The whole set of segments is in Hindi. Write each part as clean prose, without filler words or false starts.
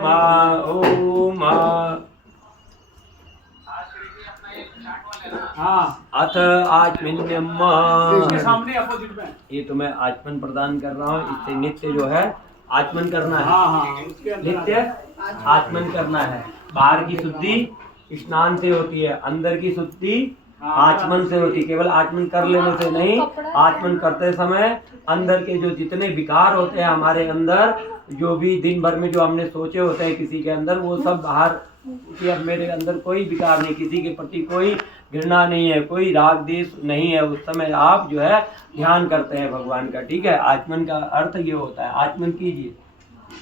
ओम अथ आचमन्यम। सामने अपोजिट में ये तो मैं आचमन प्रदान कर रहा हूँ। इससे नित्य जो है आचमन करना है। नित्य आचमन करना है। बाहर की शुद्धि स्नान से होती है, अंदर की शुद्धि आचमन से होती है। केवल आचमन कर लेने से नहीं, आचमन करते समय अंदर के जो जितने विकार होते हैं हमारे अंदर, जो भी दिन भर में जो हमने सोचे होते हैं किसी के अंदर, वो सब बाहर कि अब मेरे अंदर कोई विकार नहीं, किसी के प्रति कोई घृणा नहीं है, कोई राग द्वेष नहीं है। उस समय आप जो है ध्यान करते हैं भगवान का। ठीक है, आचमन का अर्थ ये होता है। आचमन कीजिए।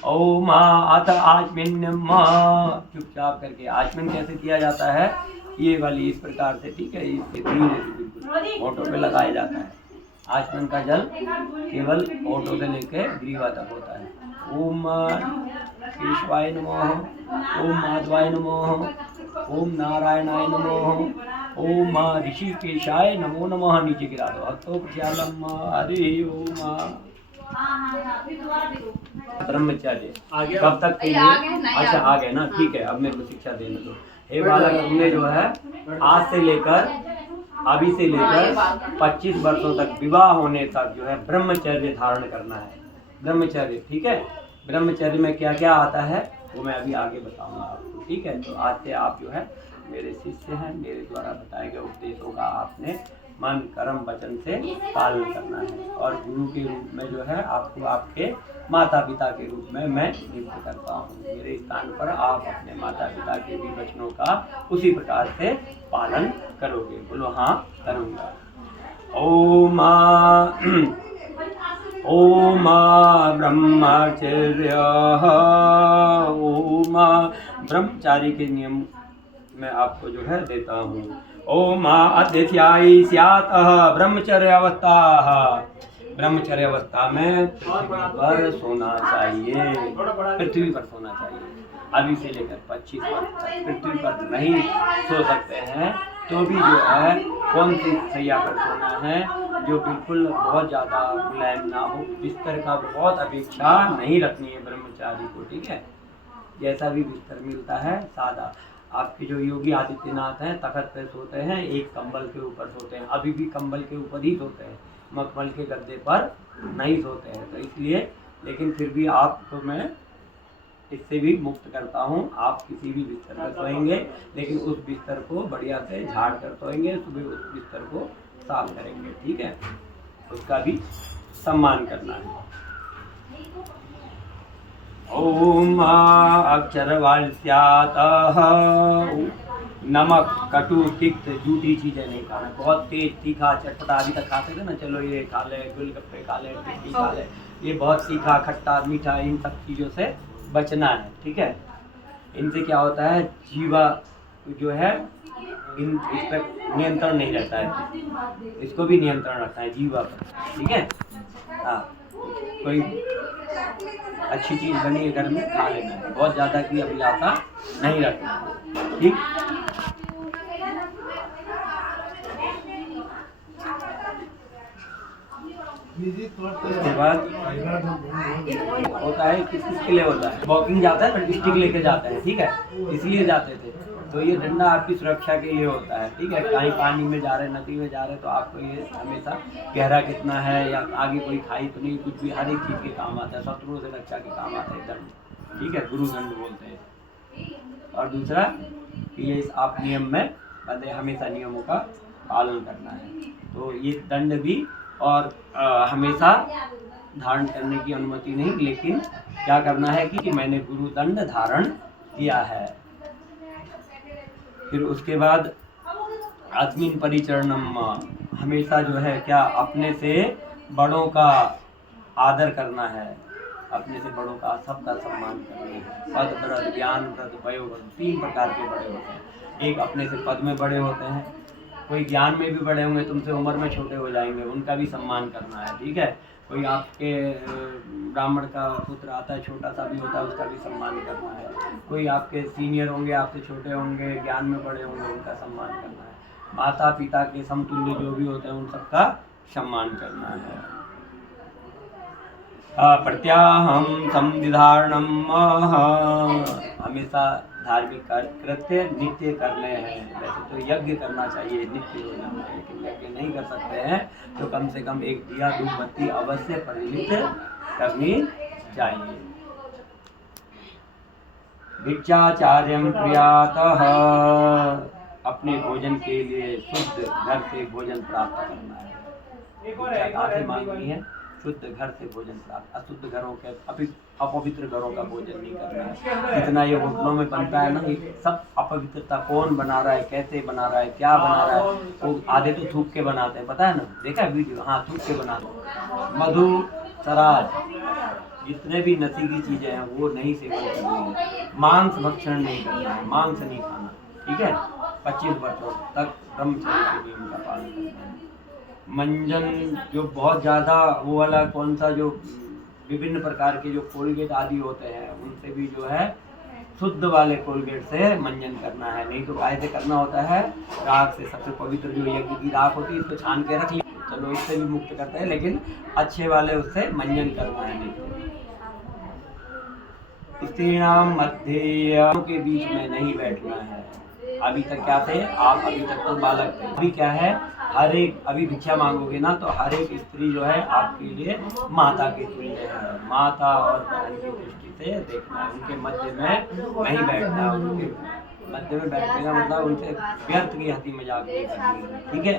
ओम अथ आचमन्यम। चुपचाप करके आचमन कैसे किया जाता है, ये वाली इस प्रकार से। ठीक है, इससे धीरे बिल्कुल होठों पे लगाया जाता है। आचमन का जल केवल होठों से लेके ग्रीवा तक होता है। ओम केशवाय नमः, ओम माधवाय नमः, ओम नारायणाय नमः, ओम ऋषिकेशाय नमो नमः। नीचे गिरा दो। हतो प्रचालम। हरि ओम। ब्रह्मचर्य कब तक के लिए? अच्छा आ गए ना, ठीक है। अब मेरे को शिक्षा देने दो। हे बालक, तुमने जो है आज से लेकर अभी से लेकर 25 वर्षों तक विवाह होने तक जो है ब्रह्मचर्य धारण करना है। ब्रह्मचर्य, ठीक है। ब्रह्मचर्य में क्या क्या आता है वो मैं अभी आगे बताऊंगा आपको। ठीक है, तो आज से आप जो है मेरे शिष्य हैं। मेरे द्वारा बताए गए उपदेशों का आपने मन कर्म वचन से पालन करना है। और गुरु के रूप में जो है आपको आपके माता पिता के रूप में मैं नियुक्त करता हूँ। मेरे स्थान पर आप अपने माता पिता के भी वचनों का उसी प्रकार से पालन करोगे। बोलो हाँ, करूँगा। ओम ओम ब्रह्मचर्य। ओम ब्रह्मचारी के नियम मैं आपको जो है देता हूँ। ओम अध्यध्यायी स्यात् ब्रह्मचर्य अवस्था। ब्रह्मचर्य अवस्था में पृथ्वी पर सोना चाहिए। पृथ्वी पर सोना चाहिए। अभी से लेकर 25 वर्ष तक पृथ्वी पर नहीं सो सकते हैं तो भी जो है कौन सी सैया पर सोना है जो बिल्कुल बहुत ज़्यादा मुलायम ना हो। बिस्तर का बहुत अपेक्षा नहीं रखनी है ब्रह्मचारी को। ठीक है, जैसा भी बिस्तर मिलता है सादा। आपके जो योगी आदित्यनाथ हैं तखत पे सोते हैं, एक कंबल के ऊपर सोते हैं। अभी भी कंबल के ऊपर ही सोते हैं, मखमल के गद्दे पर नहीं सोते हैं। तो इसलिए, लेकिन फिर भी आपको मैं इससे भी मुक्त करता हूँ। आप किसी भी बिस्तर पर सोएंगे, लेकिन उस बिस्तर को बढ़िया से झाड़ कर सोएंगे। सुबह उस बिस्तर को साफ करेंगे। ठीक है, उसका भी सम्मान करना है। ओम अक्षरवाल स्यात्। नमक, कटु, तिक्त, जूठी चीजें नहीं खाना। बहुत तेज तीखा चटपटा अभी तक खाते थे ना, चलो ये खा ले, गोलगप्पे खा ले, टिक्की खा ले, ये बहुत तीखा खट्टा मीठा, इन सब चीज़ों से बचना है। ठीक है, इनसे क्या होता है, जीवा जो है इस पर नियंत्रण नहीं रहता है। इसको भी नियंत्रण रखना है जीवा पर। ठीक है, हाँ, कोई अच्छी चीज़ बनी है घर में, खा लेना है। बहुत ज़्यादा की अभिलाषा नहीं रखना है। ठीक, उसके बाद होता है किसके लिए होता है, वॉकिंग जाता है पर स्टिक लेके जाता है। ठीक है, इसलिए जाते थे। तो ये डंडा आपकी सुरक्षा के लिए होता है। ठीक है, कहीं पानी में जा रहे, नदी में जा रहे, तो आपको ये हमेशा गहरा कितना है या आगे कोई खाई तो नहीं, कुछ भी हर एक चीज़ के काम आता है। शत्रुओं से रक्षा के काम आता है दंड। ठीक है, गुरु दंड बोलते हैं। और दूसरा कि ये आप नियम में बंदे, हमेशा नियमों का पालन करना है। तो ये दंड भी और हमेशा धारण करने की अनुमति नहीं, लेकिन क्या करना है कि मैंने गुरु दंड धारण किया है। फिर उसके बाद आत्मीन परिचरणम, हमेशा जो है क्या अपने से बड़ों का आदर करना है। अपने से बड़ों का सबका सम्मान करना है। पद, व्रत, ज्ञान, व्रत, वयोव्रत, 3 प्रकार के बड़े होते हैं। एक अपने से पद में बड़े होते हैं, कोई ज्ञान में भी बड़े होंगे, तुमसे उम्र में छोटे हो जाएंगे, उनका भी सम्मान करना है। ठीक है, कोई आपके ब्राह्मण का पुत्र आता है, छोटा सा भी होता है, उसका भी सम्मान करना है। कोई आपके सीनियर होंगे, आपसे छोटे होंगे, ज्ञान में बड़े होंगे, उनका सम्मान करना है। माता पिता के समतुल्य जो भी होते हैं उन सबका सम्मान करना है। प्रत्याहम संविधारणम हमेशा धार्मिक कृत्य नित्य करने हैं। वैसे तो यज्ञ करना चाहिए नित्य रोजाना, लेकिन यज्ञ नहीं कर सकते हैं तो कम से कम एक दिया धूप बत्ती अवश्य प्रज्वलित करनी चाहिए। भिक्षाचार्यम प्रियातः अपने भोजन के लिए शुद्ध घर से भोजन प्राप्त करना है। भिक्षा कहाँ से मांगनी है? शुद्ध घर से भोजन प्राप्त, अशुद्ध घरों के अपवित्र घरों का भोजन नहीं करना है। जितना ये होटलों में बनता है ना, ये सब अपवित्रता, कौन बना रहा है, कैसे बना रहा है, क्या बना रहा है, वो आधे तो थूक के बनाते हैं, पता है ना, देखा है वीडियो? हाँ, थूक के बनाते हैं। मधु, शराब, जितने भी नशीली चीजें हैं वो नहीं सेवन करनी है। मांस भक्षण नहीं करना है, मांस नहीं खाना, ठीक है। 25 वर्षों तक ब्रह्मचर्य के नियम का पालन करना है। मंजन जो बहुत ज़्यादा वो वाला कौन सा, जो विभिन्न प्रकार के जो कोलगेट आदि होते हैं, उनसे भी जो है शुद्ध वाले कोलगेट से मंजन करना है। नहीं तो ऐसे करना होता है राख से, सबसे पवित्र जो यज्ञ की राख होती है इसको छान के रख लिया, चलो इससे भी मुक्त करते हैं, लेकिन अच्छे वाले उससे मंजन करना है। नहीं स्त्रीणाम मध्य के बीच में नहीं बैठना है। अभी तक क्या थे आप? अभी तक तो बालक थे। अभी क्या है, हर एक, अभी भिक्षा मांगोगे ना तो हर एक स्त्री जो है आपके लिए माता के तुल्य है। माता और बहन की दृष्टि से देखना है, उनके मध्य में नहीं बैठना है। उनके मध्य में बैठने का मतलब उनसे व्यर्थ की हंसी मजाक नहीं करनी है, ठीक है।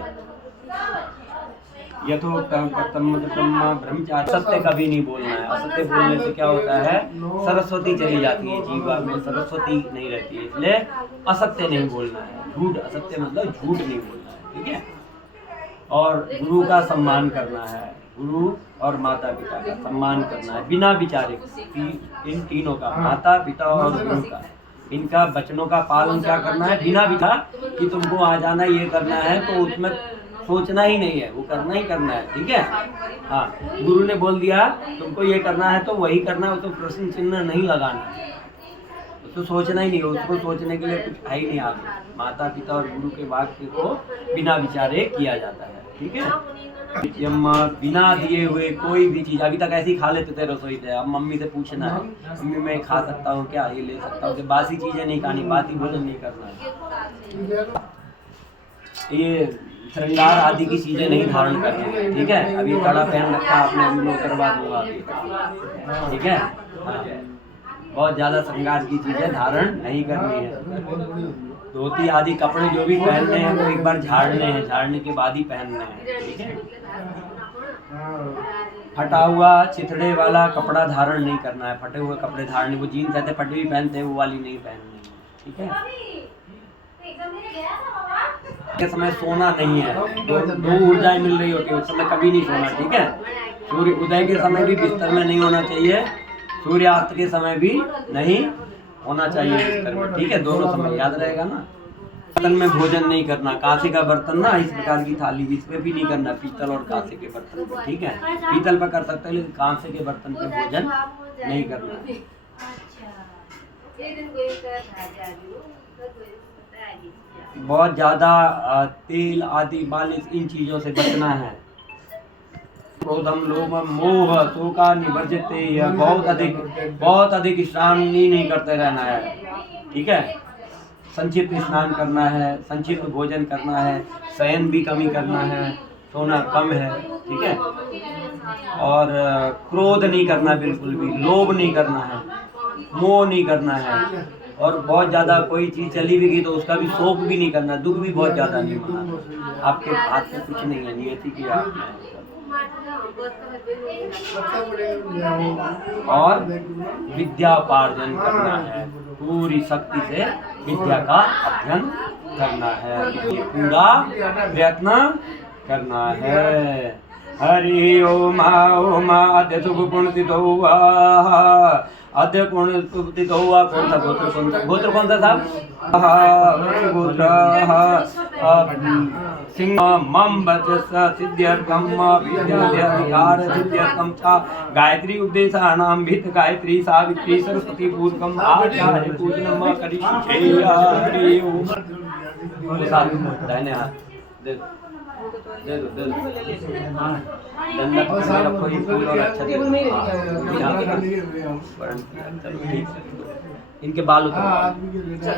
ब्रह्मचार्य, सत्य कभी नहीं बोलना है। असत्य बोलने से क्या होता है, सरस्वती चली जाती है जीवा में, सरस्वती नहीं रहती है, इसलिए असत्य नहीं बोलना है। झूठ, असत्य मतलब झूठ नहीं बोलना है, ठीक है। और गुरु का सम्मान करना है, गुरु और माता पिता का सम्मान करना है बिना विचारे। इन तीनों का, माता पिता और गुरु का, इनका वचनों का पालन क्या करना है बिना विचार कि तुमको आ जाना ये करना है, तो उसमें सोचना ही नहीं है, वो करना ही करना है, ठीक है। हाँ, गुरु ने बोल दिया तुमको ये करना है तो वही करना है, उसको प्रश्न चिन्ह नहीं लगाना, उसको सोचना ही नहीं, उसको सोचने के लिए कुछ है ही नहीं आगे। माता पिता और गुरु के वाक्य को बिना विचारे किया जाता है, ठीक है। बिना दिए हुए कोई भी चीज, अभी तक ऐसे ही खा लेते थे रसोई से, अब मम्मी से पूछना है, मम्मी मैं खा सकता हूँ क्या, ये ले सकता हूँ, बासी चीजें नहीं खानी, बासी भोजन नहीं करना है। ये श्रृंगार आदि की चीजें नहीं धारण करनी है, ठीक है। अभी कड़ा पहन रखा आपने, अभी मैं करवा दूंगा, ठीक है। हाँ, बहुत ज्यादा श्रृंगार की चीजें धारण नहीं करनी है। धोती आदि कपड़े जो भी पहनने हैं वो एक बार झाड़ने हैं, झाड़ने के बाद ही पहनने हैं, ठीक है। फटा हुआ चिथड़े वाला कपड़ा धारण नहीं करना है, फटे हुए कपड़े धारण, वो जीन्स ऐसे फटी हुई पहनते हैं वो वाली नहीं पहननी है, ठीक है। के समय सोना नहीं है, दो ऊर्जाएं मिल रही होती है, उस समय कभी नहीं सोना, ठीक है। सूर्य उदय के समय भी बिस्तर में नहीं होना चाहिए, सूर्यास्त के समय भी नहीं होना चाहिए बिस्तर में, ठीक है। दोनों समय याद रहेगा ना। बर्तन में भोजन नहीं करना, कांसे का बर्तन ना, इस प्रकार की थाली इसमें भी नहीं करना, पीतल और कांसे के बर्तन पे, ठीक है। पीतल पर कर सकते हैं लेकिन कांसे के बर्तन पे भोजन नहीं करना है। बहुत ज्यादा तेल आदि मालिश इन चीजों से बचना है। क्रोधम लोभम मोह शोका निवर्जते, बहुत अधिक स्नान नहीं करते रहना है, ठीक है। संक्षिप्त स्नान करना है, संक्षिप्त भोजन करना है, शयन भी कमी करना है, सोना कम है, ठीक है। और क्रोध नहीं करना, बिल्कुल भी लोभ नहीं करना है, मोह नहीं करना है। और बहुत ज़्यादा कोई चीज़ चली भी गई तो उसका भी शोक भी नहीं करना, दुख भी बहुत ज़्यादा नहीं मनाना। आपके हाथ में कुछ नहीं है, नियति की हाथ में। और विद्यापार्जन करना है, पूरी शक्ति से विद्या का अध्ययन करना है, पूरा प्रयत्न करना है। हरि ओम आद्य शुभ पुण्यतिथो आद्य पुण्यतिथो कौन सा गोत्र कौन सा साहब? गोत्र सिंह मम वचसा सिद्ध्यर्थम विद्याधिकार सिद्ध्यर्थम च गायत्री उपदेशानां भित गायत्री सावित्री सरस्वती पूर्वकम आचार्य पूजनम करिष्ये। हरि ओम। दाहिने हाथ दे दो दंडक में रखो ये फूल और अच्छा टेबल में ही रख हाँ, दिया। वरण किया, चलो ठीक है। इनके बाल उतारो। चल,